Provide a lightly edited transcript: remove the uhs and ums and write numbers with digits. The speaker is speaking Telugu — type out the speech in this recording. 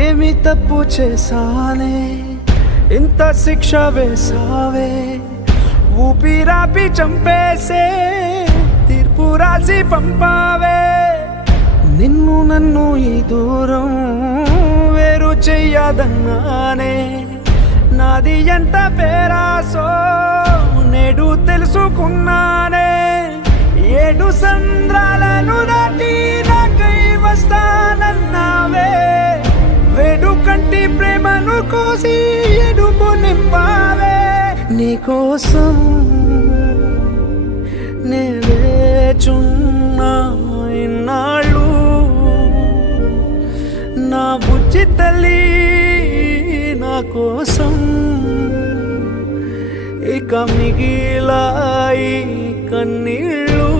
ఏమి తప్పు చేశానే ఇంత శిక్ష వేసావే, ఊపిరాపి చంపేసే తీర్పు రాసి పంపావే. నిన్ను నన్ను ఈ దూరం వేరు చెయ్యదన్నానే, నాది ఎంత పేరాసో నేడు తెలుసుకున్నానే. 7 సంద్రాలను దాటి నాకై వస్తానన్నావే, వేడుకంటి ప్రేమను కోసి ఎడుపు నింపావే. నీకోసం నే వేచున్నా ఇన్నాళ్ళు, నా బుజ్జి తల్లి నా కోసం. ఇక మిగిలాయి కన్నీళ్ళు.